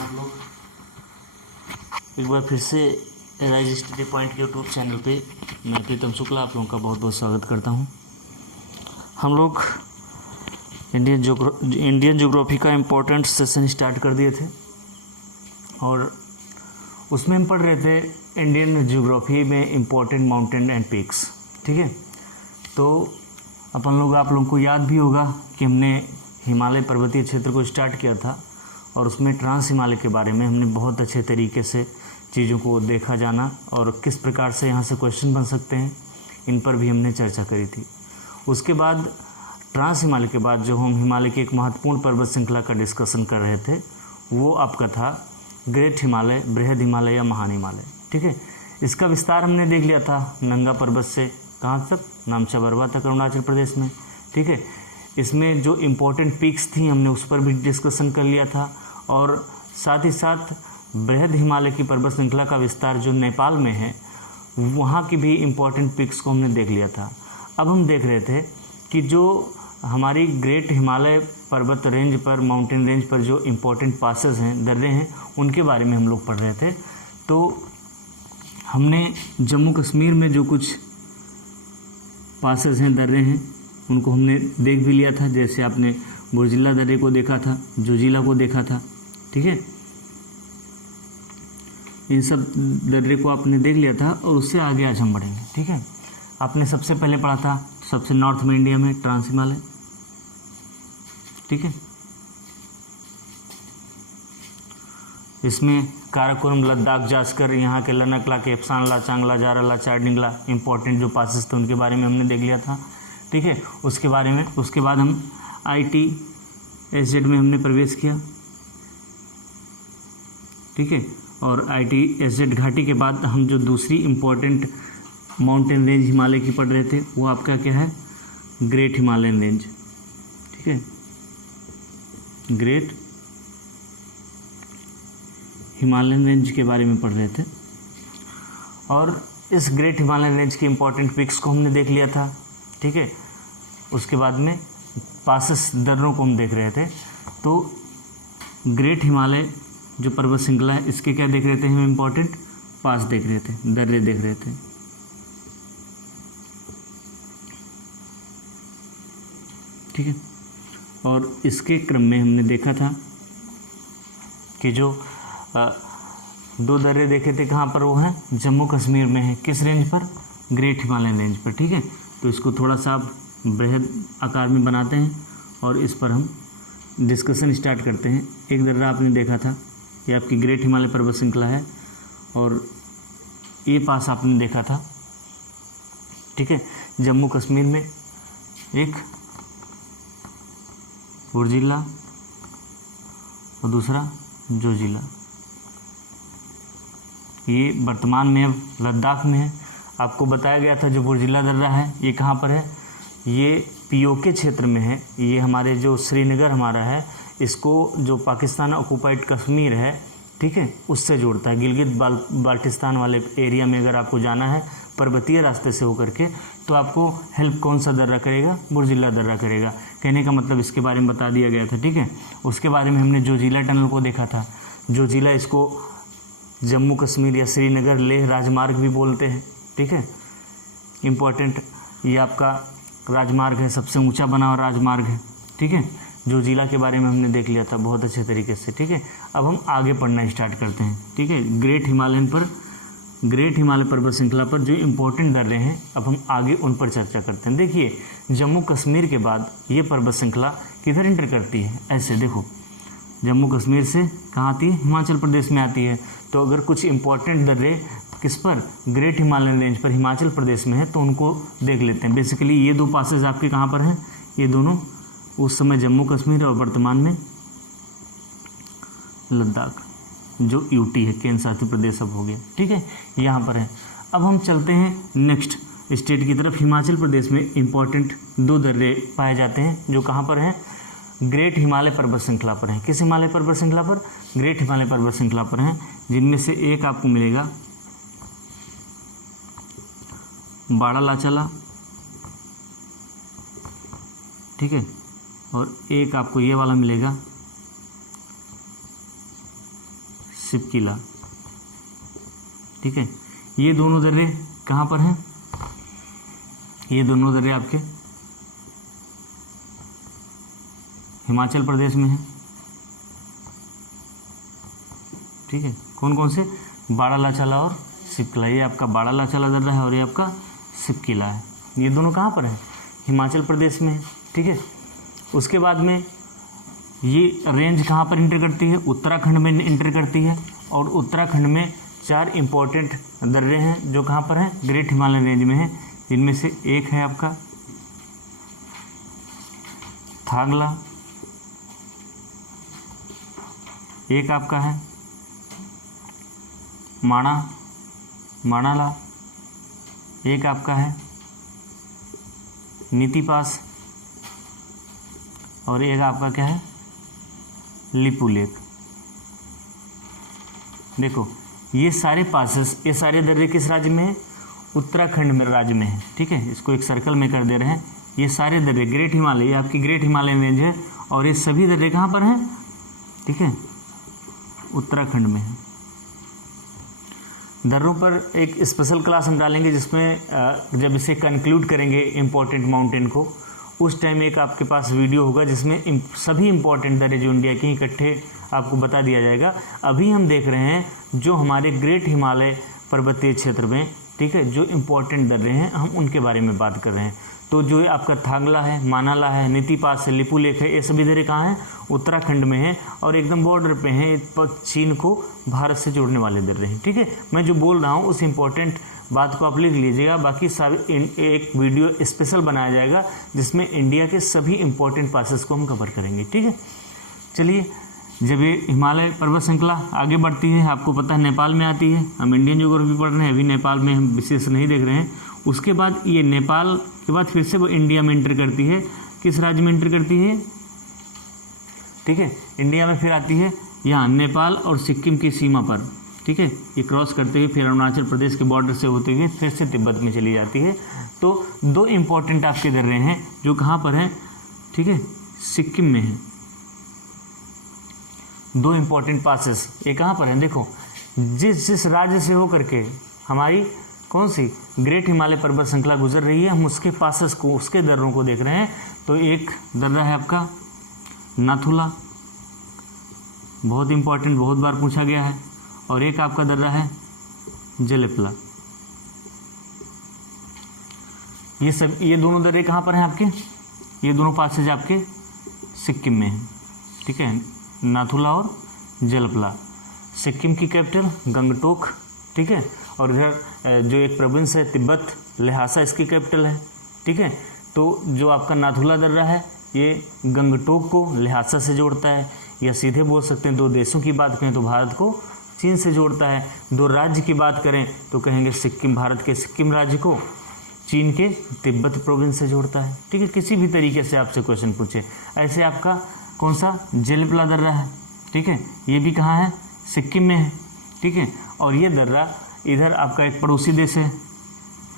आप लोग एक बार फिर से राइज स्टडी पॉइंट के यूट्यूब चैनल पे मैं प्रीतम शुक्ला आप लोगों का बहुत बहुत स्वागत करता हूं। हम लोग इंडियन ज्योग्राफी का इम्पोर्टेंट सेशन स्टार्ट कर दिए थे और उसमें हम पढ़ रहे थे इंडियन ज्योग्राफी में इम्पोर्टेंट माउंटेन एंड पीक्स। ठीक है, तो आप लोगों को याद भी होगा कि हमने हिमालय पर्वतीय क्षेत्र को स्टार्ट किया था और उसमें ट्रांस हिमालय के बारे में हमने बहुत अच्छे तरीके से चीज़ों को देखा जाना और किस प्रकार से यहाँ से क्वेश्चन बन सकते हैं, इन पर भी हमने चर्चा करी थी। उसके बाद ट्रांस हिमालय के बाद जो हम हिमालय की एक महत्वपूर्ण पर्वत श्रृंखला का डिस्कशन कर रहे थे वो आपका था ग्रेट हिमालय, बृहद हिमालय या महान हिमालय। ठीक है, इसका विस्तार हमने देख लिया था नंगा पर्वत से कहाँ तक, नामचा बरवा तक अरुणाचल प्रदेश में। ठीक है, इसमें जो इम्पोर्टेंट पीक्स थी हमने उस पर भी डिस्कशन कर लिया था और साथ ही साथ बृहद हिमालय की पर्वत श्रृंखला का विस्तार जो नेपाल में है वहाँ की भी इम्पोर्टेंट पीक्स को हमने देख लिया था। अब हम देख रहे थे कि जो हमारी ग्रेट हिमालय पर्वत रेंज पर, माउंटेन रेंज पर जो इम्पोर्टेंट पासेस हैं, दर्रे हैं, उनके बारे में हम लोग पढ़ रहे थे। तो हमने जम्मू कश्मीर में जो कुछ पासेस हैं, दर्रे हैं, उनको हमने देख भी लिया था। जैसे आपने बुर्जिला दर्रे को देखा था, जोजिला को देखा था। ठीक है, इन सब दर्रे को आपने देख लिया था और उससे आगे आज हम बढ़ेंगे। ठीक है, आपने सबसे पहले पढ़ा था सबसे नॉर्थ में इंडिया में ट्रांस हिमालय। ठीक है, इसमें काराकोरम, लद्दाख, जास्कर, यहाँ के लनकला, केपसानला, चांगला, जाराला, चारडिंगला इंपॉर्टेंट जो पासेस थे उनके बारे में हमने देख लिया था। ठीक है, उसके बाद हम ITSZ में हमने प्रवेश किया। ठीक है, और ITSZ घाटी के बाद हम जो दूसरी इम्पोर्टेंट माउंटेन रेंज हिमालय की पढ़ रहे थे वो आपका क्या है, ग्रेट हिमालयन रेंज। ठीक है, ग्रेट हिमालयन रेंज के बारे में पढ़ रहे थे और इस ग्रेट हिमालयन रेंज के इम्पोर्टेंट पिक्स को हमने देख लिया था। ठीक है, उसके बाद में पासेस दर्रों को हम देख रहे थे। तो ग्रेट हिमालय जो पर्वत श्रृंखला है इसके क्या देख रहे थे हम, इम्पोर्टेंट पास देख रहे थे, दर्रे देख रहे थे। ठीक है, और इसके क्रम में हमने देखा था कि जो दो दर्रे देखे थे कहाँ पर, वो हैं जम्मू कश्मीर में है। किस रेंज पर, ग्रेट हिमालयन रेंज पर। ठीक है, तो इसको थोड़ा सा आप बृहद आकार में बनाते हैं और इस पर हम डिस्कशन स्टार्ट करते हैं। एक दर्रा आपने देखा था, ये आपकी ग्रेट हिमालय पर्वत श्रृंखला है और ये पास आपने देखा था। ठीक है, जम्मू कश्मीर में एक बुर्जिला और दूसरा जोजिला, ये वर्तमान में अब लद्दाख में है। आपको बताया गया था जो बुर्जिला दर्रा है ये कहाँ पर है, ये POK क्षेत्र में है। ये हमारे जो श्रीनगर हमारा है इसको जो पाकिस्तान ऑक्युपाइड कश्मीर है, ठीक है, उससे जोड़ता है। गिलगित बाल्टिस्तान वाले एरिया में अगर आपको जाना है पर्वतीय रास्ते से होकर के तो आपको हेल्प कौन सा दर्रा करेगा, बुर्जिला दर्रा करेगा। कहने का मतलब इसके बारे में बता दिया गया था। ठीक है, उसके बारे में हमने जोजिला टनल को देखा था। जोजिला इसको जम्मू कश्मीर या श्रीनगर लेह राजमार्ग भी बोलते हैं। ठीक है, इम्पोर्टेंट ये आपका राजमार्ग है, सबसे ऊंचा बना हुआ राजमार्ग है। ठीक है, जोजिला के बारे में हमने देख लिया था बहुत अच्छे तरीके से। ठीक है, अब हम आगे पढ़ना स्टार्ट करते हैं। ठीक है, ग्रेट हिमालय पर्वत श्रृंखला पर जो इम्पोर्टेंट दर्रे हैं अब हम आगे उन पर चर्चा करते हैं। देखिए, जम्मू कश्मीर के बाद ये पर्वत श्रृंखला किधर एंटर करती है, ऐसे देखो, जम्मू कश्मीर से कहाँ आती है, हिमाचल प्रदेश में आती है। तो अगर कुछ इम्पोर्टेंट दर्रे किस पर, ग्रेट हिमालयन रेंज पर हिमाचल प्रदेश में है तो उनको देख लेते हैं। बेसिकली ये दो पासेज आपके कहाँ पर हैं, ये दोनों उस समय जम्मू कश्मीर और वर्तमान में लद्दाख जो UT है, केंद्र शासित प्रदेश अब हो गया। ठीक है, यहाँ पर है। अब हम चलते हैं नेक्स्ट स्टेट की तरफ। हिमाचल प्रदेश में इम्पोर्टेंट दो दर्रे पाए जाते हैं जो कहाँ पर हैं, ग्रेट हिमालय पर्वत श्रृंखला पर हैं। किस हिमालय पर्वत श्रृंखला पर, ग्रेट हिमालय पर्वत श्रृंखला पर हैं, जिनमें से एक आपको मिलेगा बाड़ालाचाला। ठीक है, और एक आपको ये वाला मिलेगा सिपकिला, ठीक है। ये दोनों दर्रे कहाँ पर हैं? ये दोनों दर्रे आपके हिमाचल प्रदेश में हैं, ठीक है। कौन कौन से? बाड़ालाचाला और सिपकिला। ये आपका बाड़ालाचाला दर्रा है और ये आपका सिपकिला है। ये दोनों कहाँ पर है? हिमाचल प्रदेश में है, ठीक है। उसके बाद में ये रेंज कहाँ पर इंटर करती है? उत्तराखंड में इंटर करती है। और उत्तराखंड में 4 इम्पोर्टेंट दर्रे हैं जो कहाँ पर हैं? ग्रेट हिमालयन रेंज में हैं। इनमें से एक है आपका थांगला, एक आपका है माणाला, एक आपका है नीति पास और एक आपका क्या है? लिपू लेक। देखो ये सारे पासेस, ये सारे दर्रे किस राज्य में है? उत्तराखंड में राज्य में है, ठीक है। इसको एक सर्कल में कर दे रहे हैं। ये सारे दर्रे ग्रेट हिमालय, ये आपकी ग्रेट हिमालयन रेंज है और ये सभी दर्रे कहाँ पर हैं? ठीक है, उत्तराखंड में है। दर्रों पर एक स्पेशल क्लास हम डालेंगे जिसमें जब इसे कंक्लूड करेंगे इम्पोर्टेंट माउंटेन को, उस टाइम एक आपके पास वीडियो होगा जिसमें सभी इम्पोर्टेंट दर्रे जो इंडिया के इकट्ठे आपको बता दिया जाएगा। अभी हम देख रहे हैं जो हमारे ग्रेट हिमालय पर्वतीय क्षेत्र में, ठीक है, जो इम्पोर्टेंट दर्रे हैं हम उनके बारे में बात कर रहे हैं। तो जो आपका थांगला है, मानाला है, नीति पास है, लिपू लेक है, ये सभी दर्रे कहाँ हैं? उत्तराखंड में हैं और एकदम बॉर्डर पे हैं, चीन को भारत से जोड़ने वाले दर्रे हैं, ठीक है। मैं जो बोल रहा हूँ उस इम्पोर्टेंट बात को आप लिख लीजिएगा। बाकी एक वीडियो स्पेशल बनाया जाएगा जिसमें इंडिया के सभी इम्पोर्टेंट पासेस को हम कवर करेंगे, ठीक है। चलिए, जब ये हिमालय पर्वत श्रृंखला आगे बढ़ती है, आपको पता है नेपाल में आती है, हम इंडियन ज्योग्राफी पढ़ रहे हैं, अभी नेपाल में हम विशेष नहीं देख रहे हैं। उसके बाद ये नेपाल के बाद फिर से वो इंडिया में एंटर करती है। किस राज्य में एंटर करती है? ठीक है, इंडिया में फिर आती है यहाँ नेपाल और सिक्किम की सीमा पर, ठीक है। ये क्रॉस करते हुए फिर अरुणाचल प्रदेश के बॉर्डर से होते हुए फिर से तिब्बत में चली जाती है। तो 2 इम्पोर्टेंट आपके दर्रे हैं जो कहाँ पर हैं? ठीक है, सिक्किम में है। 2 इम्पोर्टेंट पासेस ये कहाँ पर हैं? देखो, जिस राज्य से होकर के हमारी कौन सी ग्रेट हिमालय पर्वत श्रृंखला गुजर रही है, हम उसके पासेस को, उसके दर्रों को देख रहे हैं। तो एक दर्रा है आपका नाथुला, बहुत इंपॉर्टेंट, बहुत बार पूछा गया है। और एक आपका दर्रा है जेलेपला। ये दोनों दर्रे कहाँ पर हैं आपके? ये दोनों पासेज आपके सिक्किम में हैं, ठीक है, नाथुला और जेलेपला। सिक्किम की कैपिटल गंगटोक, ठीक है। और इधर जो एक प्रोविंस है तिब्बत, लहासा इसकी कैपिटल है, ठीक है। तो जो आपका नाथुला दर्रा है ये गंगटोक को लहासा से जोड़ता है, या सीधे बोल सकते हैं 2 देशों की बात करें तो भारत को चीन से जोड़ता है। 2 राज्य की बात करें तो कहेंगे सिक्किम, भारत के सिक्किम राज्य को चीन के तिब्बत प्रोविंस से जोड़ता है, ठीक है। किसी भी तरीके से आपसे क्वेश्चन पूछे। ऐसे आपका कौन सा जेलेपला दर्रा है, ठीक है, ये भी कहाँ है? सिक्किम में है, ठीक है। और ये दर्रा इधर आपका एक पड़ोसी देश है,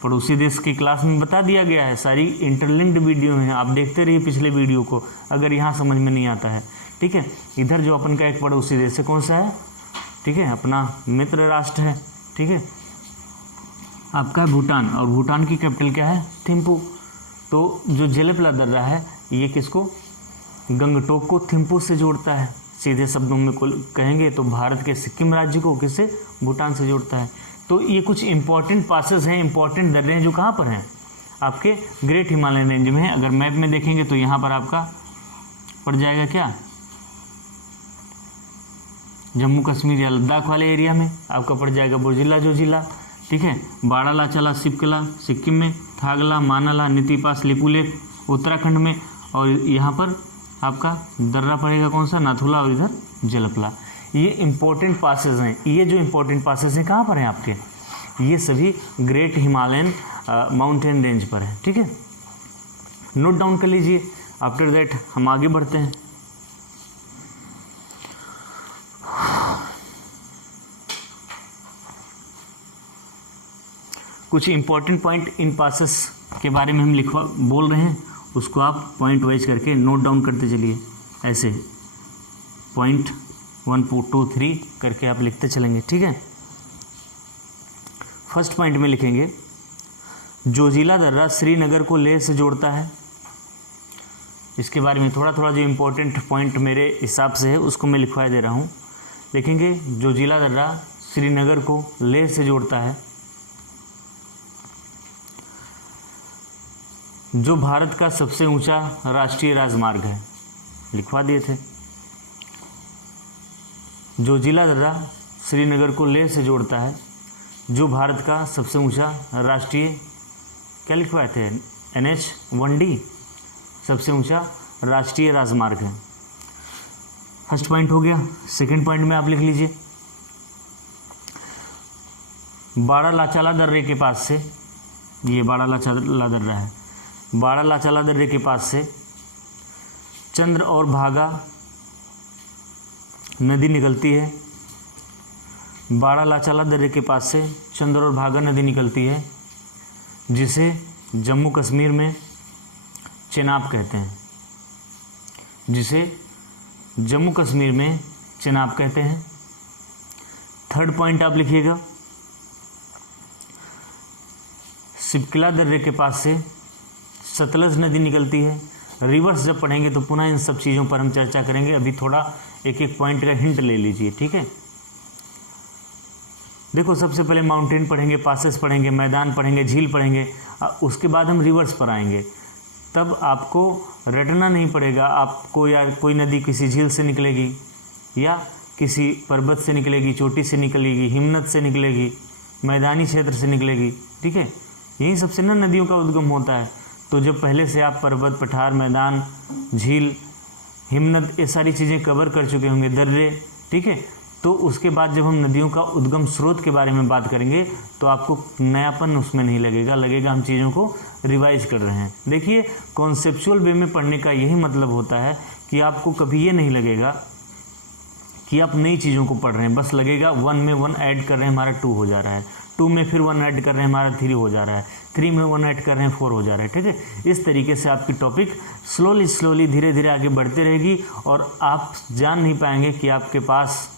पड़ोसी देश की क्लास में बता दिया गया है, सारी इंटरलिंक्ड वीडियो हैं, आप देखते रहिए पिछले वीडियो को अगर यहाँ समझ में नहीं आता है, ठीक है। इधर जो अपन का एक पड़ोसी देश है, कौन सा है? ठीक है, अपना मित्र राष्ट्र है, ठीक है, आपका भूटान, और भूटान की कैपिटल क्या है? थिम्पू। तो जो जेलेपला दर्रा है ये किसको? गंगटोक को थिम्पू से जोड़ता है। सीधे शब्दों में कहेंगे तो भारत के सिक्किम राज्य को किससे? भूटान से जोड़ता है। तो ये कुछ इंपॉर्टेंट पासेस हैं, इंपॉर्टेंट दर्रे हैं जो कहाँ पर हैं? आपके ग्रेट हिमालयन रेंज में है। अगर मैप में देखेंगे तो यहाँ पर आपका पड़ जाएगा क्या? जम्मू कश्मीर या लद्दाख वाले एरिया में आपका पड़ जाएगा बोजिला जोजिला, ठीक है। बाड़ालाचाला सिपकिला सिक्किम में, थांगला, मानाला, नीति पास, लिपू लेक उत्तराखंड में, और यहाँ पर आपका दर्रा पड़ेगा कौन सा? नाथुला, और इधर जेलेपला। ये इंपॉर्टेंट पासेस हैं। ये जो इंपॉर्टेंट पासेस हैं कहाँ पर हैं आपके? ये सभी ग्रेट हिमालयन माउंटेन रेंज पर है, ठीक है। नोट डाउन कर लीजिए। आफ्टर दैट हम आगे बढ़ते हैं। कुछ इंपॉर्टेंट पॉइंट इन पासेस के बारे में हम बोल रहे हैं, उसको आप पॉइंट वाइज करके नोट डाउन करते चलिए। ऐसे पॉइंट 1 2 3 करके आप लिखते चलेंगे, ठीक है। फर्स्ट पॉइंट में लिखेंगे जोजिला दर्रा श्रीनगर को लेह से जोड़ता है। इसके बारे में थोड़ा थोड़ा जो इम्पोर्टेंट पॉइंट मेरे हिसाब से है उसको मैं लिखवा दे रहा हूँ। देखेंगे जोजिला दर्रा श्रीनगर को लेह से जोड़ता है। जो भारत का सबसे ऊंचा राष्ट्रीय राजमार्ग है, लिखवा दिए थे। जोजिला दर्रा श्रीनगर को लेह से जोड़ता है। जो भारत का सबसे ऊंचा राष्ट्रीय, क्या लिखवाए थे, NH1D, सबसे ऊंचा राष्ट्रीय राजमार्ग है। फर्स्ट पॉइंट हो गया। सेकंड पॉइंट में आप लिख लीजिए बाड़ालाचाला दर्रे के पास से, ये बाड़ालाचाला दर्रा है, बाड़ालाचाला दर्रे के पास से चंद्र और भागा नदी निकलती है। बाड़ालाचाला दर्रे के पास से चंद्र और भागा नदी निकलती है, जिसे जम्मू कश्मीर में चेनाब कहते हैं, जिसे जम्मू कश्मीर में चेनाब कहते हैं। थर्ड पॉइंट आप लिखिएगा सिपकिला दर्रे के पास से सतलज नदी निकलती है। रिवर्स जब पढ़ेंगे तो पुनः इन सब चीज़ों पर हम चर्चा करेंगे। अभी थोड़ा एक एक पॉइंट का हिंट ले लीजिए, ठीक है। देखो सबसे पहले माउंटेन पढ़ेंगे, पासेस पढ़ेंगे, मैदान पढ़ेंगे, झील पढ़ेंगे, उसके बाद हम रिवर्स पर आएंगे। तब आपको रटना नहीं पड़ेगा। आपको या कोई नदी किसी झील से निकलेगी या किसी पर्वत से निकलेगी, चोटी से निकलेगी, हिमनद से निकलेगी, मैदानी क्षेत्र से निकलेगी, ठीक है। यही सबसे ना नदियों का उद्गम होता है। तो जब पहले से आप पर्वत, पठार, मैदान, झील, हिमनद, ये सारी चीज़ें कवर कर चुके होंगे, दर्रे, ठीक है, तो उसके बाद जब हम नदियों का उद्गम स्रोत के बारे में बात करेंगे तो आपको नयापन उसमें नहीं लगेगा हम चीज़ों को रिवाइज कर रहे हैं। देखिए कॉन्सेप्चुअल वे में पढ़ने का यही मतलब होता है कि आपको कभी ये नहीं लगेगा कि आप नई चीज़ों को पढ़ रहे हैं, बस लगेगा 1 में 1 ऐड कर रहे हैं हमारा 2 हो जा रहा है, 2 में फिर 1 ऐड कर रहे हैं हमारा 3 हो जा रहा है, 3 में 1 ऐड कर रहे हैं 4 हो जा रहा है, ठीक है। इस तरीके से आपकी टॉपिक स्लोली धीरे धीरे आगे बढ़ती रहेगी और आप जान नहीं पाएंगे कि आपके पास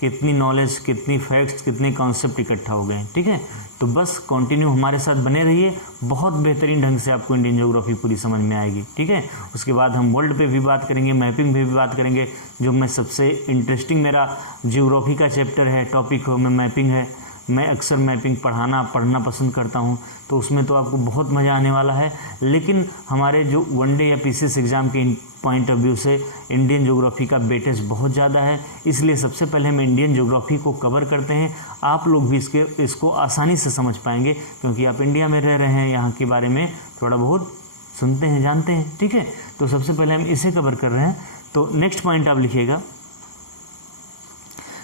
कितनी नॉलेज, कितनी फैक्ट्स, कितने कॉन्सेप्ट इकट्ठा हो गए, ठीक है। तो बस कंटिन्यू हमारे साथ बने रहिए, बहुत बेहतरीन ढंग से आपको इंडियन ज्योग्राफी पूरी समझ में आएगी, ठीक है। उसके बाद हम वर्ल्ड पे भी बात करेंगे, मैपिंग पे भी बात करेंगे। जो मैं सबसे इंटरेस्टिंग मेरा ज्योग्राफी का चैप्टर है, टॉपिक हो, मैं मैपिंग है। मैं अक्सर मैपिंग पढ़ना पसंद करता हूं, तो उसमें तो आपको बहुत मज़ा आने वाला है। लेकिन हमारे जो वनडे या पीसीएस एग्ज़ाम के पॉइंट ऑफ व्यू से इंडियन ज्योग्राफी का वेटेज बहुत ज़्यादा है, इसलिए सबसे पहले हम इंडियन ज्योग्राफी को कवर करते हैं। आप लोग भी इसको आसानी से समझ पाएंगे क्योंकि आप इंडिया में रह रहे हैं, यहाँ के बारे में थोड़ा बहुत सुनते हैं, जानते हैं, ठीक है। तो सबसे पहले हम इसे कवर कर रहे हैं। तो नेक्स्ट पॉइंट आप लिखिएगा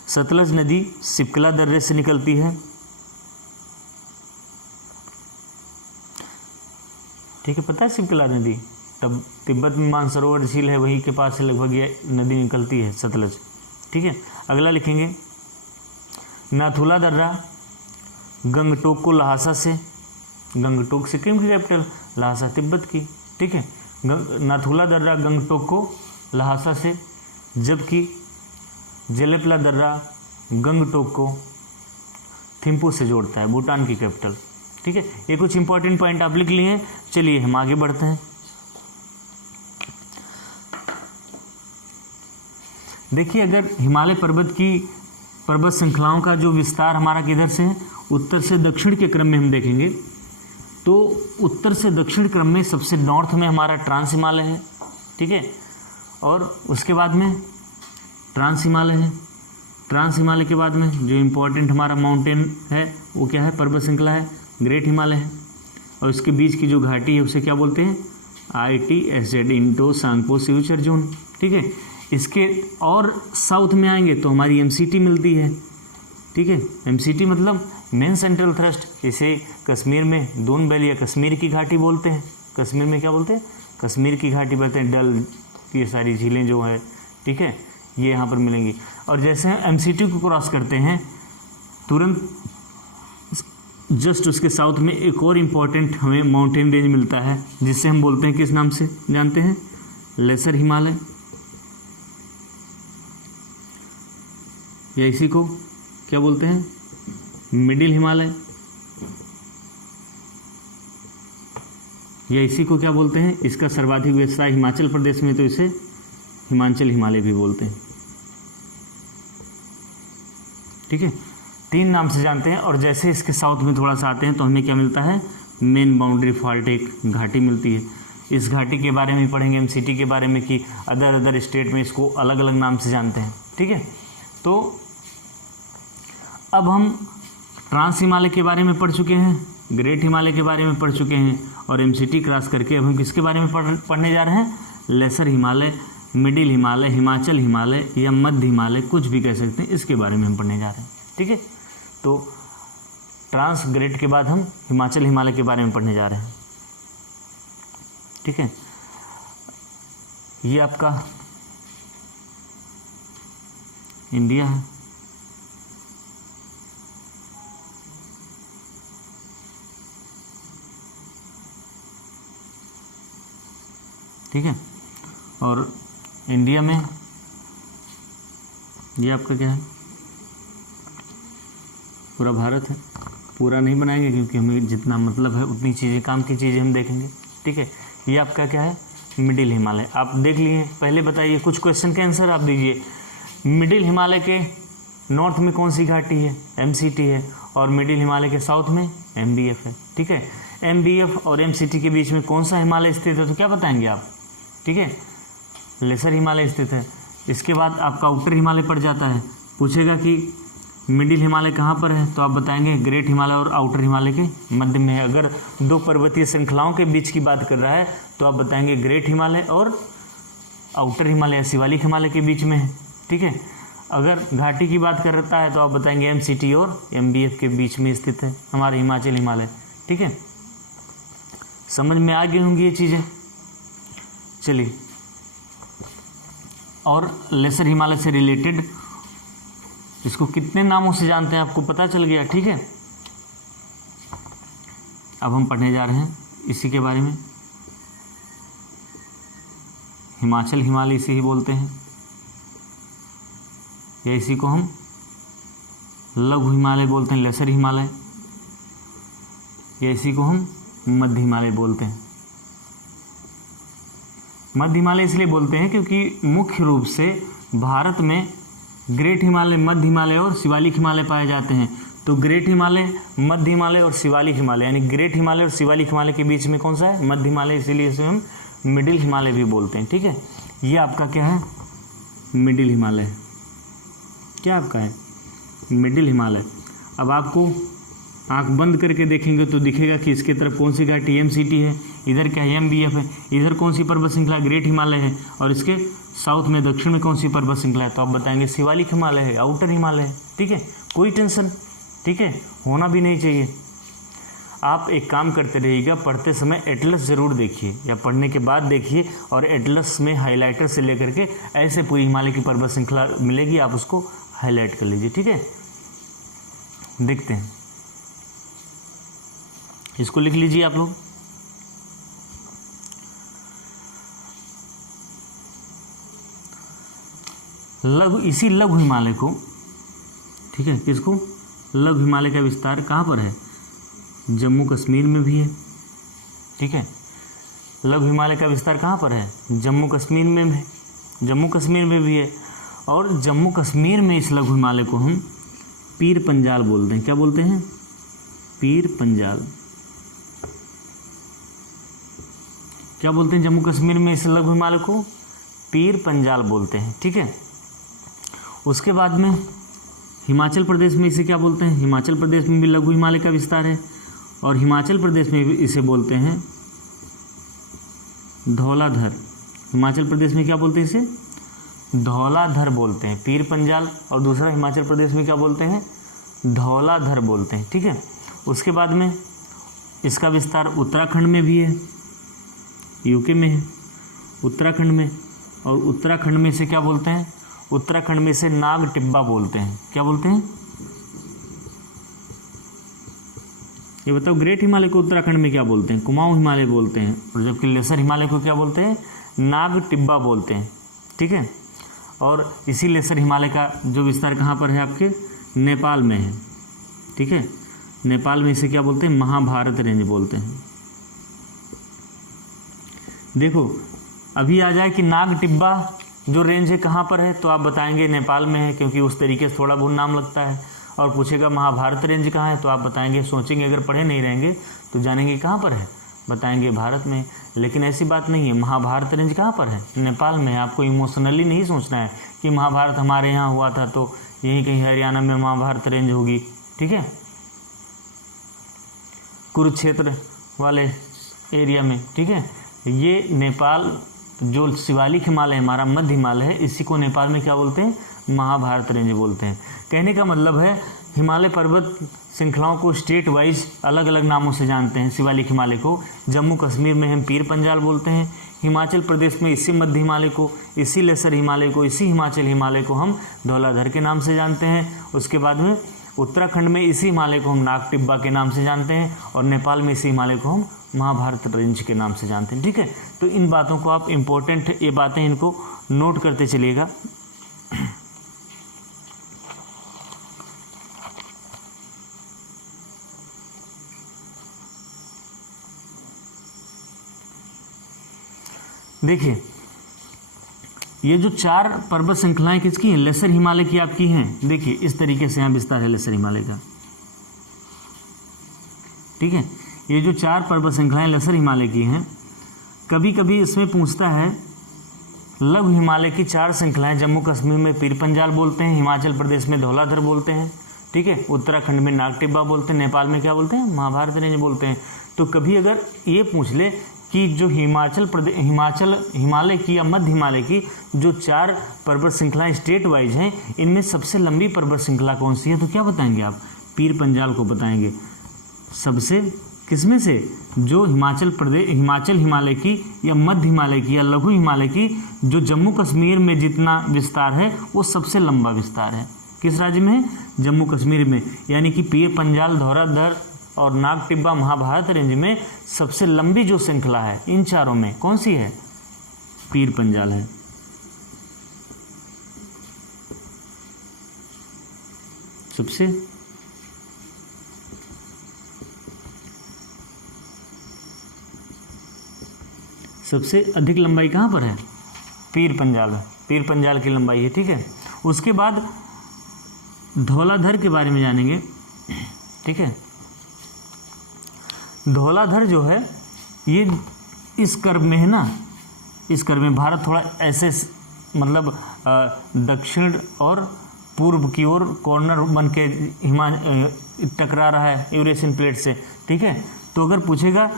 सतलज नदी सिपकिला दर्रे से निकलती है, ठीक है। पता है सिपकिला नदी, तब तिब्बत में मानसरोवर झील है, वहीं के पास से लगभग ये नदी निकलती है, सतलज, ठीक है। अगला लिखेंगे नाथुला दर्रा गंगटोक को लहासा से, गंगटोक सिक्किम की कैपिटल, लहासा तिब्बत की, ठीक है। नाथुला दर्रा गंगटोक को लहासा से, जबकि जेलेपला दर्रा गंगटोक को थिम्पू से जोड़ता है, भूटान की कैपिटल, ठीक है। ये कुछ इंपॉर्टेंट पॉइंट आप लिख लिए। चलिए हम आगे बढ़ते हैं। देखिए अगर हिमालय पर्वत श्रृंखलाओं का जो विस्तार हमारा किधर से है, उत्तर से दक्षिण के क्रम में हम देखेंगे तो उत्तर से दक्षिण क्रम में सबसे नॉर्थ में हमारा ट्रांस हिमालय है, ठीक है। और उसके बाद में ट्रांस हिमालय है। ट्रांस हिमालय के बाद में जो इम्पोर्टेंट हमारा माउंटेन है वो क्या है, पर्वत श्रृंखला है, ग्रेट हिमालय है। और इसके बीच की जो घाटी है उसे क्या बोलते हैं, ITSZ, इंटो सांगपो सिवचर जोन, ठीक है। इसके और साउथ में आएंगे तो हमारी MCT मिलती है, ठीक है। MCT मतलब मेन सेंट्रल थ्रस्ट, इसे कश्मीर में दून वैली या कश्मीर की घाटी बोलते हैं। कश्मीर में क्या बोलते हैं, कश्मीर की घाटी बोलते हैं। डल, ये सारी झीलें जो है, ठीक है, ये यहाँ पर मिलेंगी। और जैसे हम MCT को क्रॉस करते हैं तुरंत जस्ट उसके साउथ में एक और इम्पॉर्टेंट हमें माउंटेन रेंज मिलता है जिससे हम बोलते हैं, किस नाम से जानते हैं, लेसर हिमालय। या इसी को क्या बोलते हैं, मिडिल हिमालय, या इसी को क्या बोलते हैं, इसका सर्वाधिक विस्तार हिमाचल प्रदेश में तो इसे हिमाचल हिमालय भी बोलते हैं। ठीक है, 3 नाम से जानते हैं। और जैसे इसके साउथ में थोड़ा सा आते हैं तो हमें क्या मिलता है, मेन बाउंड्री फॉल्ट एक घाटी मिलती है। इस घाटी के बारे में पढ़ेंगे एमसीटी के बारे में कि अदर स्टेट में इसको अलग अलग नाम से जानते हैं। ठीक है, तो अब हम ट्रांस हिमालय के बारे में पढ़ चुके हैं, ग्रेट हिमालय के बारे में पढ़ चुके हैं, और एमसीटी क्रॉस करके अब हम किसके बारे में पढ़ने जा रहे हैं, लेसर हिमालय, मिडिल हिमालय, हिमाचल हिमालय या मध्य हिमालय, कुछ भी कह सकते हैं, इसके बारे में हम पढ़ने जा रहे हैं। ठीक है, तो ट्रांस ग्रेट के बाद हम हिमाचल हिमालय के बारे में पढ़ने जा रहे हैं। ठीक है, ये आपका इंडिया है, ठीक है, और इंडिया में ये आपका क्या है, पूरा भारत है। पूरा नहीं बनाएंगे क्योंकि हमें जितना मतलब है उतनी चीज़ें, काम की चीज़ें हम देखेंगे। ठीक है, ये आपका क्या है, मिडिल हिमालय। आप देख लिए, पहले बताइए, कुछ क्वेश्चन के आंसर आप दीजिए। मिडिल हिमालय के नॉर्थ में कौन सी घाटी है, एमसीटी है, और मिडिल हिमालय के साउथ में एमबीएफ है। ठीक है, एमबीएफ और एमसीटी के बीच में कौन सा हिमालय स्थित है, तो क्या बताएंगे आप। ठीक है, लेसर हिमालय स्थित है। इसके बाद आपका आउटर हिमालय पड़ जाता है। पूछेगा कि मिडिल हिमालय कहाँ पर है, तो आप बताएंगे ग्रेट हिमालय और आउटर हिमालय के मध्य में है। अगर 2 पर्वतीय श्रृंखलाओं के बीच की बात कर रहा है तो आप बताएंगे ग्रेट हिमालय और आउटर हिमालय, शिवालिक हिमालय के बीच में है। ठीक है, अगर घाटी की बात कर रहा है तो आप बताएंगे एमसीटी और एमबीएफ के बीच में स्थित है हमारा हिमाचल हिमालय। ठीक है, समझ में आ गई होंगी ये चीज़ें। चलिए, और लेसर हिमालय से रिलेटेड इसको कितने नामों से जानते हैं आपको पता चल गया। ठीक है, अब हम पढ़ने जा रहे हैं इसी के बारे में। हिमाचल हिमालय इसे ही बोलते हैं, या इसी को हम लघु हिमालय बोलते हैं, लेसर हिमालय, या इसी को हम मध्य हिमालय बोलते हैं। मध्य हिमालय इसलिए बोलते हैं क्योंकि मुख्य रूप से भारत में ग्रेट हिमालय, मध्य हिमालय और शिवालिक हिमालय पाए जाते हैं। तो ग्रेट हिमालय, मध्य हिमालय और शिवालिक हिमालय, यानी ग्रेट हिमालय और शिवालिक हिमालय के बीच में कौन सा है, मध्य हिमालय, इसीलिए इसे हम मिडिल हिमालय भी बोलते हैं। ठीक है, ये आपका क्या है, मिडिल हिमालय। क्या आपका है, मिडिल हिमालय। अब आपको आंख बंद करके देखेंगे तो दिखेगा कि इसके तरफ कौन सी घाटी एमसीटी है, इधर क्या है एमबीएफ है, इधर कौन सी पर्वत श्रृंखला ग्रेट हिमालय है, और इसके साउथ में दक्षिण में कौन सी पर्वत श्रृंखला है, तो आप बताएंगे शिवालिक हिमालय है, आउटर हिमालय है। ठीक है, कोई टेंशन, ठीक है, होना भी नहीं चाहिए। आप एक काम करते रहिएगा, पढ़ते समय एटलस ज़रूर देखिए, या पढ़ने के बाद देखिए, और एटलस में हाईलाइटर से लेकर के ऐसे पूरी हिमालय की पर्वत श्रृंखला मिलेगी, आप उसको हाईलाइट कर लीजिए। ठीक है, देखते हैं, इसको लिख लीजिए आप लोग। इसी लघु हिमालय को, ठीक है, किसको, लघु हिमालय का विस्तार कहाँ पर है, जम्मू कश्मीर में भी है। ठीक है, लघु हिमालय का विस्तार कहाँ पर है, जम्मू कश्मीर में है, जम्मू कश्मीर में भी है। और जम्मू कश्मीर में इस लघु हिमालय को हम पीर पंजाल बोलते हैं। क्या बोलते हैं, पीर पंजाल। क्या बोलते हैं, जम्मू कश्मीर में इस लघु हिमालय को पीर पंजाल बोलते हैं। ठीक है, उसके बाद में हिमाचल प्रदेश में इसे क्या बोलते हैं, हिमाचल प्रदेश में भी लघु हिमालय का विस्तार है, और हिमाचल प्रदेश में भी इसे बोलते हैं धौलाधर। हिमाचल प्रदेश में क्या बोलते हैं, इसे धौलाधर बोलते हैं, पीर पंजाल, और दूसरा हिमाचल प्रदेश में क्या बोलते हैं, धौलाधर बोलते हैं। ठीक है, उसके बाद में इसका विस्तार उत्तराखंड में भी है, यूके में है, उत्तराखंड में, और उत्तराखंड में इसे क्या बोलते हैं, उत्तराखंड में इसे नाग टिब्बा बोलते हैं। क्या बोलते हैं, ये बताओ, ग्रेट हिमालय को उत्तराखंड में क्या बोलते हैं, कुमाऊं हिमालय बोलते हैं, और जबकि लेसर हिमालय को क्या बोलते हैं, नाग टिब्बा बोलते हैं। ठीक है, और इसी लेसर हिमालय का जो विस्तार कहाँ पर है आपके नेपाल में है, ठीक है। नेपाल में इसे क्या बोलते हैं, महाभारत रेंज बोलते हैं। देखो अभी आ जाए कि नाग टिब्बा जो रेंज है कहाँ पर है, तो आप बताएंगे नेपाल में है, क्योंकि उस तरीके से थोड़ा बहुत नाम लगता है। और पूछेगा महाभारत रेंज कहाँ है, तो आप बताएंगे, सोचेंगे, अगर पढ़े नहीं रहेंगे तो जानेंगे कहाँ पर है, बताएंगे भारत में। लेकिन ऐसी बात नहीं है, महाभारत रेंज कहाँ पर है, नेपाल में है। आपको इमोशनली नहीं सोचना है कि महाभारत हमारे यहाँ हुआ था तो यहीं कहीं हरियाणा में महाभारत रेंज होगी, ठीक है, कुरुक्षेत्र वाले एरिया में, ठीक है। ये नेपाल जो शिवालिक हिमालय हमारा मध्य हिमालय है, इसी को नेपाल में क्या बोलते हैं, महाभारत रेंज बोलते हैं। कहने का मतलब है हिमालय पर्वत श्रृंखलाओं को स्टेट वाइज अलग अलग नामों से जानते हैं। शिवालिक हिमालय को जम्मू कश्मीर में हम पीर पंजाल बोलते हैं, हिमाचल प्रदेश में इसी मध्य हिमालय को, इसी लेसर हिमालय को, इसी हिमाचल हिमालय को हम धौलाधर के नाम से जानते हैं। उसके बाद में उत्तराखंड में इसी हिमालय को हम नाग टिब्बा के नाम से जानते हैं, और नेपाल में इसी हिमालय को हम महाभारत रेंज के नाम से जानते हैं, ठीक है। तो इन बातों को आप इम्पोर्टेंट ये बातें इनको नोट करते चलिएगा। देखिए ये जो 4 पर्वत श्रृंखलाएं किसकी हैं, लेसर हिमालय की आपकी हैं। देखिए इस तरीके से यहाँ विस्तार है लेसर हिमालय का, ठीक है। ये जो 4 पर्वत श्रृंखलाएं लेसर हिमालय की हैं, कभी कभी इसमें पूछता है लघु हिमालय की 4 श्रृंखलाएं, जम्मू कश्मीर में पीर पंजाल बोलते हैं, हिमाचल प्रदेश में धौलाधर बोलते हैं, ठीक है, उत्तराखंड में नाग टिब्बा बोलते हैं, नेपाल में क्या बोलते हैं, महाभारत रेंज बोलते हैं। तो कभी अगर ये पूछ ले कि जो हिमालय की या मध्य हिमालय की जो 4 पर्वत श्रृंखलाएं स्टेट वाइज हैं, इनमें सबसे लंबी पर्वत श्रृंखला कौन सी है, तो क्या बताएंगे आप, पीर पंजाल को बताएंगे। सबसे किसमें से, जो हिमाचल हिमालय की या मध्य हिमालय की या लघु हिमालय की जो जम्मू कश्मीर में जितना विस्तार है वो सबसे लंबा विस्तार है। किस राज्य में है, जम्मू कश्मीर में। यानी कि पीर पंजाल, धौलाधर और नाग टिब्बा महाभारत रेंज में सबसे लंबी जो श्रृंखला है इन चारों में कौन सी है, पीर पंजाल है। सबसे अधिक लंबाई कहाँ पर है, पीर पंजाल है, पीर पंजाल की लंबाई है, ठीक है। उसके बाद धौलाधर के बारे में जानेंगे, ठीक है। धौलाधर जो है ये इस कर्व में है ना, इस कर्व में भारत थोड़ा ऐसे मतलब दक्षिण और पूर्व की ओर कॉर्नर बन के टकरा रहा है यूरेशियन प्लेट से, ठीक है। तो अगर पूछेगा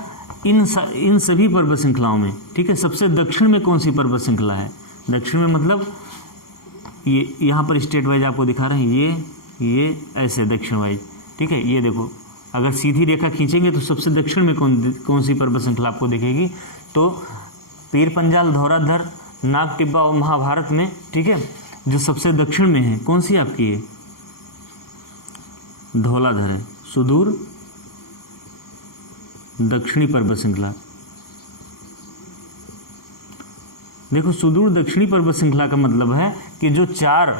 इन सभी पर्वत श्रृंखलाओं में, ठीक है, सबसे दक्षिण में कौन सी पर्वत श्रृंखला है, दक्षिण में मतलब ये यहाँ पर स्टेट वाइज आपको दिखा रहे हैं, ये ऐसे दक्षिण वाइज, ठीक है। ये देखो अगर सीधी रेखा खींचेंगे तो सबसे दक्षिण में कौन सी पर्वत श्रृंखला आपको दिखेगी, तो पीर पंजाल, धौलाधर, नाग टिब्बा और महाभारत में, ठीक है, जो सबसे दक्षिण में है कौन सी आपकी है, धौलाधर है, सुदूर दक्षिणी पर्वत श्रृंखला। देखो सुदूर दक्षिणी पर्वत श्रृंखला का मतलब है कि जो 4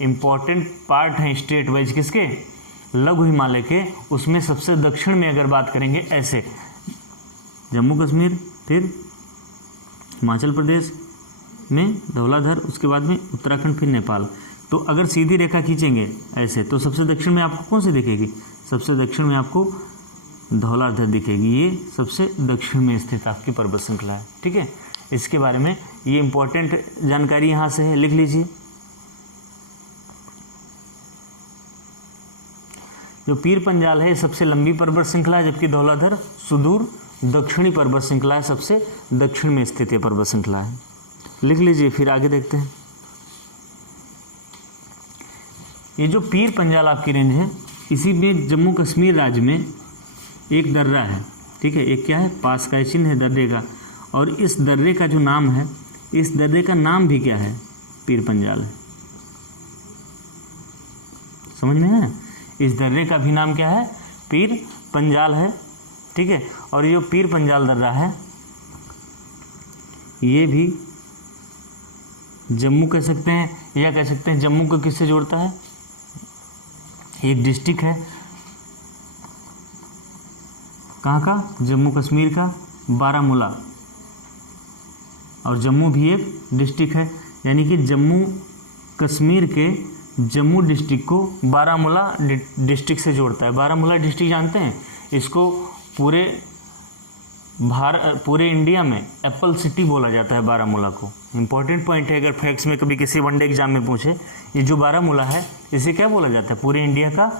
इंपॉर्टेंट पार्ट हैं स्टेट वाइज किसके, लघु हिमालय के, उसमें सबसे दक्षिण में अगर बात करेंगे ऐसे जम्मू कश्मीर, फिर हिमाचल प्रदेश में धौलाधर, उसके बाद में उत्तराखंड, फिर नेपाल। तो अगर सीधी रेखा खींचेंगे ऐसे तो सबसे दक्षिण में आपको कौन सी दिखेगी, सबसे दक्षिण में आपको धौलाधर दिखेगी। ये सबसे दक्षिण में स्थित आपकी पर्वत श्रृंखला है, ठीक है। इसके बारे में ये इंपॉर्टेंट जानकारी यहाँ से है, लिख लीजिए। जो पीर पंजाल है सबसे लंबी पर्वत श्रृंखला है, जबकि धौलाधर सुदूर दक्षिणी पर्वत श्रृंखला है, सबसे दक्षिण में स्थित ये पर्वत श्रृंखला है, लिख लीजिए। फिर आगे देखते हैं। ये जो पीर पंजाल आपकी रेंज है, इसी में जम्मू कश्मीर राज्य में एक दर्रा है, ठीक है, एक क्या है, पास का चिन्ह है दर्रे का, और इस दर्रे का जो नाम है, इस दर्रे का नाम भी क्या है, पीर पंजाल है। समझ में है, इस दर्रे का भी नाम क्या है, पीर पंजाल है, ठीक है। और ये जो पीर पंजाल दर्रा है ये भी जम्मू कह सकते हैं, या कह सकते हैं जम्मू को किससे जोड़ता है, एक डिस्ट्रिक्ट है कहाँ का, जम्मू कश्मीर का, बारामूला, और जम्मू भी एक डिस्ट्रिक्ट है, यानी कि जम्मू कश्मीर के जम्मू डिस्ट्रिक्ट को बारामूला डिस्ट्रिक्ट से जोड़ता है। बारामूला डिस्ट्रिक्ट जानते हैं, इसको पूरे इंडिया में एप्पल सिटी बोला जाता है बारामूला को। इंपॉर्टेंट पॉइंट है, अगर फैक्ट्स में कभी किसी वनडे एग्जाम में पूछे, ये जो बारामूला है इसे क्या बोला जाता है, पूरे इंडिया का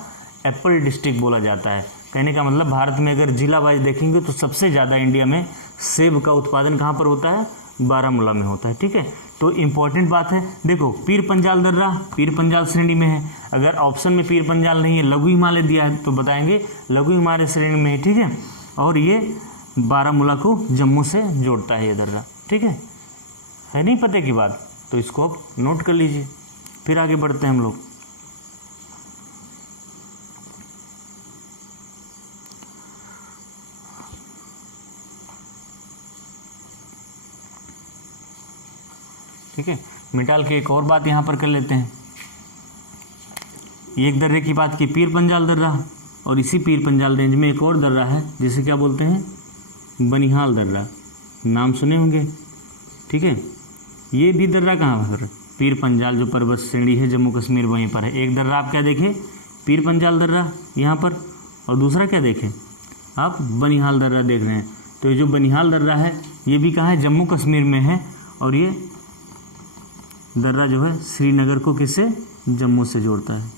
एप्पल डिस्ट्रिक्ट बोला जाता है। कहने का मतलब भारत में अगर जिला वाइज देखेंगे तो सबसे ज़्यादा इंडिया में सेब का उत्पादन कहाँ पर होता है, बारामूला में होता है। ठीक है, तो इम्पॉर्टेंट बात है, देखो पीर पंजाल दर्रा पीर पंजाल श्रेणी में है, अगर ऑप्शन में पीर पंजाल नहीं है, लघु हिमालय दिया है तो बताएंगे लघु हिमालय श्रेणी में है। ठीक है, और ये बारामूला को जम्मू से जोड़ता है ये दर्रा। ठीक है नहीं पते की बात, तो इसको आप नोट कर लीजिए। फिर आगे बढ़ते हैं हम लोग। ठीक है, मिटाल के एक और बात यहाँ पर कर लेते हैं। एक दर्रे की बात की पीर पंजाल दर्रा, और इसी पीर पंजाल रेंज में एक और दर्रा है जिसे क्या बोलते हैं, बनिहाल दर्रा, नाम सुने होंगे। ठीक है, ये भी दर्रा कहाँ पर, पीर पंजाल जो पर्वत श्रेणी है जम्मू कश्मीर वहीं पर है। एक दर्रा आप क्या देखें, पीर पंजाल दर्रा यहाँ पर, और दूसरा क्या देखें आप, बनिहाल दर्रा देख रहे हैं। तो ये जो बनिहाल दर्रा है ये भी कहाँ है, जम्मू कश्मीर में है, और ये दर्रा जो है श्रीनगर को किससे, जम्मू से जोड़ता है,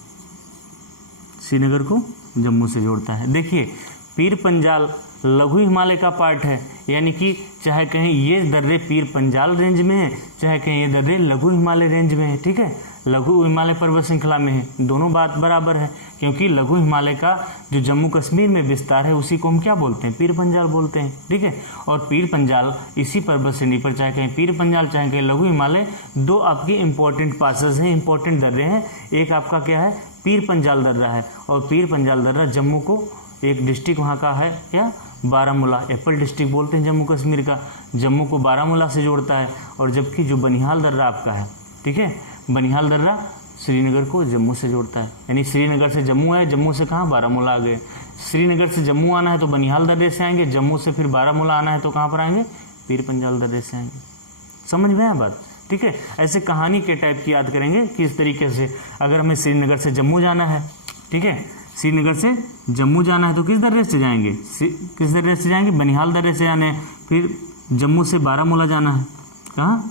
श्रीनगर को जम्मू से जोड़ता है। देखिए पीर पंजाल लघु हिमालय का पार्ट है, यानी कि चाहे कहीं ये दर्रे पीर पंजाल रेंज में है, चाहे कहीं ये दर्रे लघु हिमालय रेंज में है। ठीक है, लघु हिमालय पर्वत श्रृंखला में है, दोनों बात बराबर है, क्योंकि लघु हिमालय का जो जम्मू कश्मीर में विस्तार है उसी को हम क्या बोलते हैं, पीर पंजाल बोलते हैं। ठीक है, और पीर पंजाल इसी पर्वत श्रेणी पर, चाहे कहीं पीर पंजाल चाहे कहीं लघु हिमालय, दो आपके इंपॉर्टेंट पासेस हैं, इंपॉर्टेंट दर्रे हैं। एक आपका क्या है, पीर पंजाल दर्रा है, और पीर पंजाल दर्रा जम्मू को एक डिस्ट्रिक्ट वहाँ का है क्या, बारामूला, एप्पल डिस्ट्रिक्ट बोलते हैं जम्मू कश्मीर का, जम्मू को बारामूला से जोड़ता है। और जबकि जो बनिहाल दर्रा आपका है, ठीक है, बनिहाल दर्रा श्रीनगर को जम्मू से जोड़ता है, यानी श्रीनगर से जम्मू है, जम्मू से कहाँ, बारामूला आ गए। श्रीनगर से जम्मू आना है तो बनिहाल दर्रे से आएंगे, जम्मू से फिर बारामूला आना है तो कहाँ पर आएंगे, पीर पंजाल दर्रे से आएंगे। समझ में आया बात। ठीक है, ऐसे कहानी के टाइप की याद करेंगे कि इस तरीके से अगर हमें श्रीनगर से जम्मू जाना है, ठीक है, श्रीनगर से जम्मू जाना है तो किस दर्रे से जाएंगे, किस दर्रे से जाएंगे, बनिहाल दर्रे से जाना है। फिर जम्मू से बारामूला जाना है, कहाँ,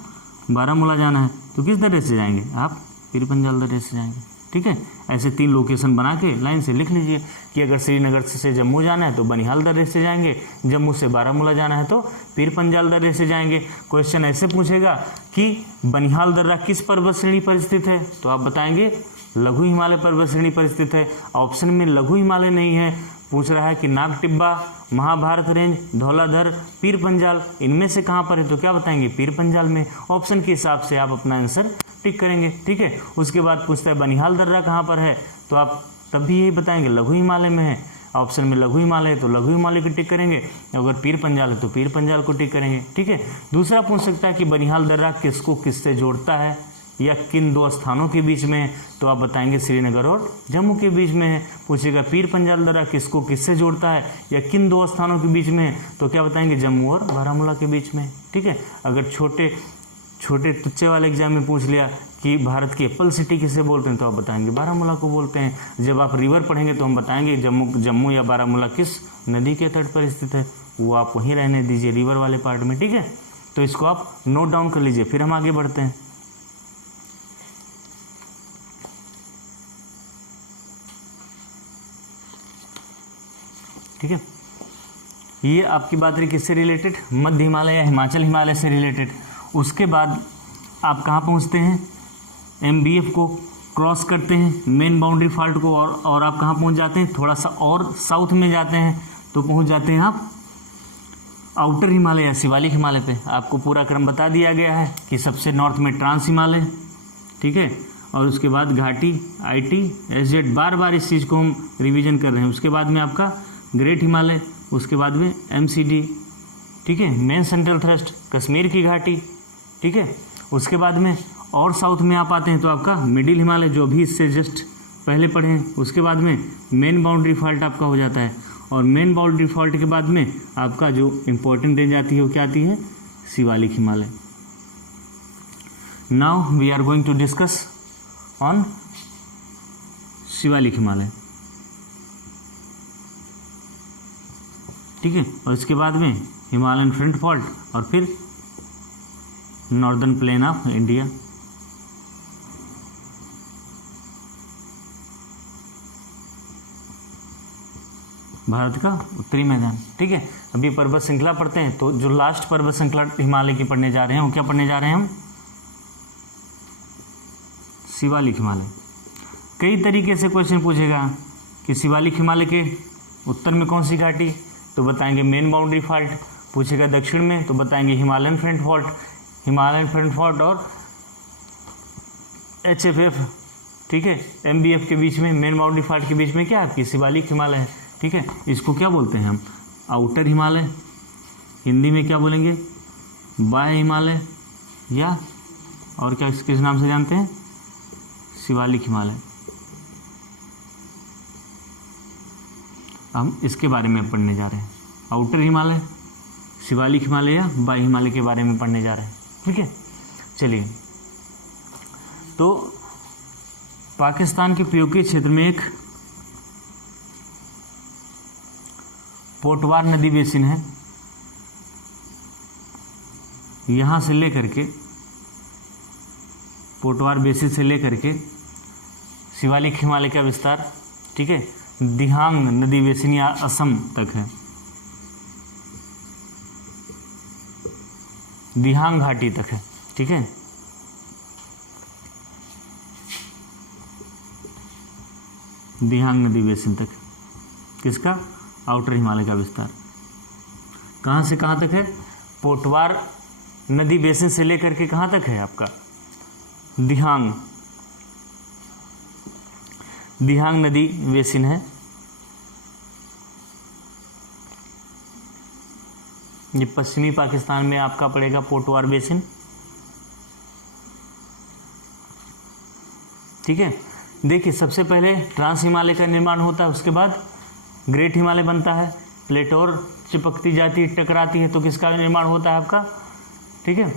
बारामूला जाना है तो किस दर्रे से जाएंगे आप, पीर पंजाल दर्रे से जाएंगे। ठीक है, ऐसे 3 लोकेशन बना के लाइन से लिख लीजिए कि अगर श्रीनगर से जम्मू जाना है तो बनिहाल दर्रे से जाएंगे, जम्मू से बारामूला जाना है तो पीर पंजाल दर्रे से जाएंगे। क्वेश्चन ऐसे पूछेगा कि बनिहाल दर्रा किस पर्वत श्रेणी पर स्थित है, तो आप बताएंगे लघु हिमालय पर्वत श्रेणी पर स्थित है। ऑप्शन में लघु हिमालय नहीं है, पूछ रहा है कि नाग टिब्बा, महाभारत रेंज, धौलाधर, पीर पंजाल, इनमें से कहाँ पर है, तो क्या बताएंगे, पीर पंजाल में। ऑप्शन के हिसाब से आप अपना आंसर टिक करेंगे। ठीक है, उसके बाद पूछता है बनिहाल दर्रा कहाँ पर है, तो आप तब भी यही बताएंगे लघु हिमालय में है। ऑप्शन में लघु हिमालय है तो लघु हिमालय को टिक करेंगे, अगर पीर पंजाल है तो पीर पंजाल को टिक करेंगे। ठीक है, दूसरा पूछ सकता है कि बनिहाल दर्रा किसको किससे जोड़ता है या किन 2 स्थानों के बीच में है, तो आप बताएंगे श्रीनगर और जम्मू के बीच में है। पूछेगा पीर पंजाल दर्रा किसको किससे जोड़ता है या किन 2 स्थानों के बीच में है, तो क्या बताएंगे, जम्मू और बारामूला के बीच में। ठीक है, अगर छोटे तुच्चे वाले एग्जाम में पूछ लिया कि भारत की एप्पल सिटी किसे बोलते हैं, तो आप बताएंगे बारामूला को बोलते हैं। जब आप रिवर पढ़ेंगे तो हम बताएंगे जम्मू या बारामूला किस नदी के तट पर स्थित है, वो आप वहीं रहने दीजिए रिवर वाले पार्ट में। ठीक है, तो इसको आप नोट डाउन कर लीजिए। फिर हम आगे बढ़ते हैं। ठीक है, ये आपकी बात रही किससे रिलेटेड, मध्य हिमालय या हिमाचल हिमालय से रिलेटेड। उसके बाद आप कहाँ पहुँचते हैं, MBF को क्रॉस करते हैं, मेन बाउंड्री फॉल्ट को, और आप कहाँ पहुँच जाते हैं, थोड़ा सा और साउथ में जाते हैं तो पहुँच जाते हैं आप आउटर हिमालय या शिवालिक हिमालय पे। आपको पूरा क्रम बता दिया गया है कि सबसे नॉर्थ में ट्रांस हिमालय, ठीक है, और उसके बाद घाटी, IT, SZ, बार बार इस चीज़ को हम रिवीजन कर रहे हैं। उसके बाद में आपका ग्रेट हिमालय, उसके बाद में MCD, ठीक है, मेन सेंट्रल थ्रस्ट, कश्मीर की घाटी, ठीक है, उसके बाद में और साउथ में आप आते हैं तो आपका मिडिल हिमालय जो भी इससे जस्ट पहले पढ़े हैं, उसके बाद में मेन बाउंड्री फॉल्ट आपका हो जाता है, और मेन बाउंड्री फॉल्ट के बाद में आपका जो इम्पोर्टेंट रेंज आती है वो क्या आती है, Shivalik Himalaya. Now we are going to discuss on Shivalik Himalaya, ठीक है। और इसके बाद में हिमालयन फ्रंट फॉल्ट और फिर northern plain of India. Bharat का उत्तरी मैदान, ठीक है। अभी पर्वत श्रृंखला पढ़ते हैं, तो जो लास्ट पर्वत श्रृंखला हिमालय की पढ़ने जा रहे हैं वो क्या पढ़ने जा रहे हैं हम, शिवालिक हिमालय। कई तरीके से क्वेश्चन पूछेगा कि शिवालिक हिमालय के उत्तर में कौन सी घाटी, तो बताएंगे मेन बाउंड्री फॉल्ट। पूछेगा दक्षिण में तो बताएंगे Himalayan front fault. Himalayan front fault और HFF, ठीक है, MBF के बीच में, मेन बाउंड्री फॉल्ट के बीच में क्या आपकी शिवालिक हिमालय है, ठीक है। इसको क्या बोलते हैं हम, आउटर हिमालय, हिंदी में क्या बोलेंगे, बाह्य हिमालय, या और क्या किस नाम से जानते हैं, शिवालिक हिमालय। हम इसके बारे में पढ़ने जा रहे हैं, आउटर हिमालय, शिवालिक हिमालय या बाह्य हिमालय के बारे में पढ़ने जा रहे हैं, ठीक है। चलिए, तो पाकिस्तान के पीओके क्षेत्र में एक पोटवार नदी बेसिन है। यहाँ से लेकर के पोटवार बेसिन से लेकर के शिवालिक हिमालय का विस्तार, ठीक है, दिहांग नदी बेसिन या असम तक है, दिहांग घाटी तक है, ठीक है। दिहांग नदी बेसिन तक, किसका, आउटर हिमालय का विस्तार। कहाँ से कहाँ तक है, पोटवार नदी बेसिन से लेकर के कहाँ तक है आपका, दिहांग, दिहांग नदी बेसिन है। ये पश्चिमी पाकिस्तान में आपका पड़ेगा पोटवार बेसिन, ठीक है। देखिए, सबसे पहले ट्रांस हिमालय का निर्माण होता है, उसके बाद ग्रेट हिमालय बनता है, प्लेट और चिपकती जाती टकराती है, तो किसका निर्माण होता है आपका, ठीक है,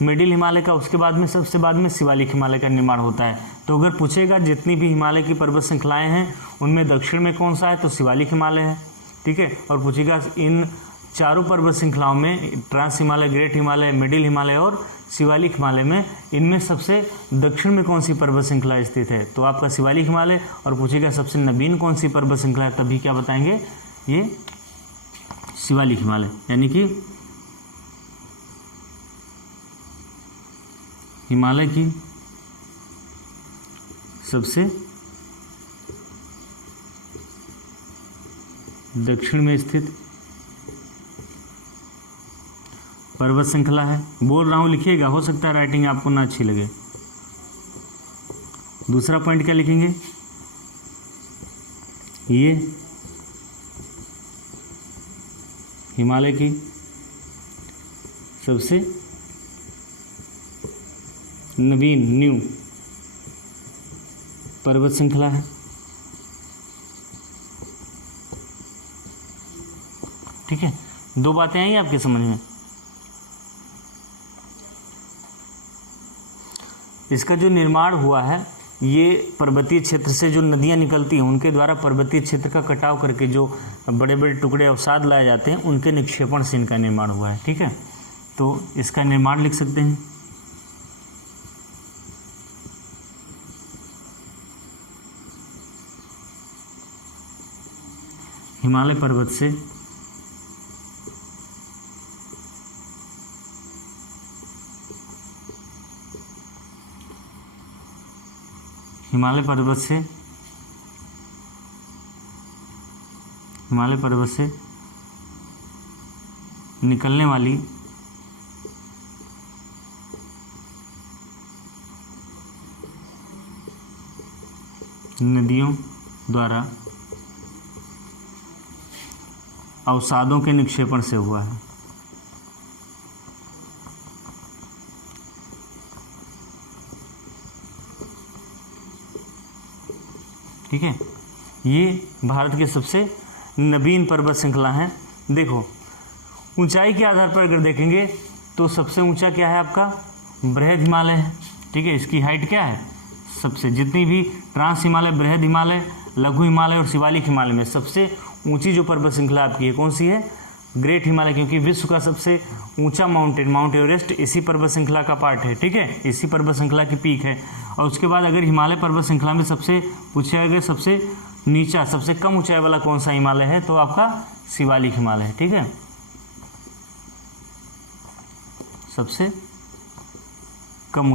मिडिल हिमालय का। उसके बाद में सबसे बाद में शिवालिक हिमालय का निर्माण होता है। तो अगर पूछेगा जितनी भी हिमालय की पर्वत श्रृंखलाएं हैं उनमें दक्षिण में कौन सा है, तो शिवालिक हिमालय है, ठीक है। और पूछेगा इन चारों पर्वत श्रृंखलाओं में, trans Himalaya, great Himalaya, middle Himalaya और शिवालिक हिमालय में, इनमें सबसे दक्षिण में कौन सी पर्वत श्रृंखला स्थित है, तो आपका शिवालिक हिमालय। और पूछेगा सबसे नवीन कौन सी पर्वत श्रृंखला है, तभी क्या बताएंगे, ये शिवालिक हिमालय, यानी कि हिमालय की सबसे दक्षिण में स्थित पर्वत श्रृंखला है। बोल रहा हूँ, लिखिएगा, हो सकता है राइटिंग आपको ना अच्छी लगे। दूसरा पॉइंट क्या लिखेंगे, ये हिमालय की सबसे नवीन न्यू पर्वत श्रृंखला है, ठीक है। दो बातें आई आपके समझ में। इसका जो निर्माण हुआ है, ये पर्वतीय क्षेत्र से जो नदियाँ निकलती हैं उनके द्वारा पर्वतीय क्षेत्र का कटाव करके जो बड़े बड़े टुकड़े अवसाद लाए जाते हैं उनके निक्षेपण से इनका निर्माण हुआ है, ठीक है। तो इसका निर्माण लिख सकते हैं, हिमालय पर्वत से हिमालय पर्वत से निकलने वाली नदियों द्वारा अवसादों के निक्षेपण से हुआ है। ठीक है, ये भारत के सबसे नवीन पर्वत श्रृंखला हैं। देखो ऊंचाई के आधार पर अगर देखेंगे तो सबसे ऊंचा क्या है आपका, बृहद हिमालय है। ठीक है, इसकी हाइट क्या है, सबसे जितनी भी ट्रांस हिमालय, बृहद हिमालय, लघु हिमालय और शिवालिक हिमालय में सबसे ऊंची जो पर्वत श्रृंखला आपकी है कौन सी है, ग्रेट हिमालय, क्योंकि विश्व का सबसे ऊंचा माउंटेन माउंट एवरेस्ट इसी पर्वत श्रृंखला का पार्ट है। ठीक है, इसी पर्वत श्रृंखला की पीक है। और उसके बाद अगर हिमालय पर्वत श्रृंखला में सबसे पूछा गया सबसे नीचा, सबसे कम ऊंचाई वाला कौन सा हिमालय है, तो आपका शिवालिक हिमालय है। ठीक है, सबसे कम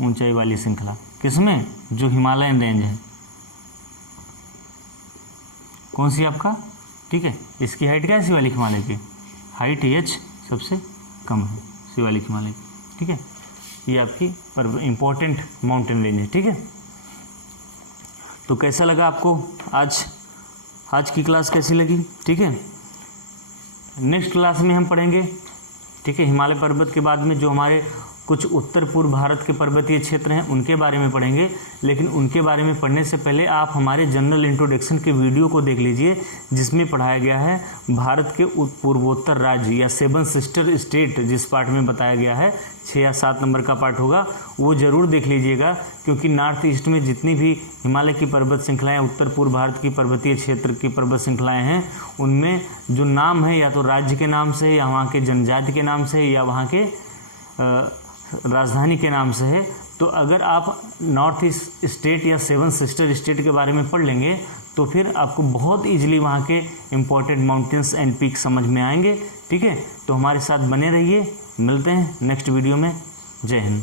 ऊंचाई वाली श्रृंखला किसमें, जो हिमालयन रेंज है, कौन सी आपका। ठीक है, इसकी हाइट क्या है, शिवालिक हिमालय की हाइट h सबसे कम है शिवालिक हिमालय की। ठीक है, ये आपकी इंपॉर्टेंट माउंटेन रेंज है। ठीक है, तो कैसा लगा आपको आज की क्लास कैसी लगी। ठीक है, नेक्स्ट क्लास में हम पढ़ेंगे, ठीक है, हिमालय पर्वत के बाद में जो हमारे कुछ उत्तर पूर्व भारत के पर्वतीय क्षेत्र हैं उनके बारे में पढ़ेंगे। लेकिन उनके बारे में पढ़ने से पहले आप हमारे जनरल इंट्रोडक्शन के वीडियो को देख लीजिए, जिसमें पढ़ाया गया है भारत के पूर्वोत्तर राज्य या 7 सिस्टर स्टेट, जिस पार्ट में बताया गया है 6 या 7 नंबर का पार्ट होगा, वो ज़रूर देख लीजिएगा। क्योंकि नॉर्थ ईस्ट में जितनी भी हिमालय की पर्वत श्रृंखलाएँ, उत्तर पूर्व भारत की पर्वतीय क्षेत्र की पर्वत श्रृंखलाएँ हैं, उनमें जो नाम है या तो राज्य के नाम से या वहाँ के जनजाति के नाम से या वहाँ के राजधानी के नाम से है। तो अगर आप नॉर्थ ईस्ट स्टेट या 7 सिस्टर स्टेट के बारे में पढ़ लेंगे तो फिर आपको बहुत ईजिली वहाँ के इम्पोर्टेंट माउंटेन्स एंड पीक समझ में आएंगे। ठीक है, तो हमारे साथ बने रहिए, मिलते हैं नेक्स्ट वीडियो में। जय हिंद।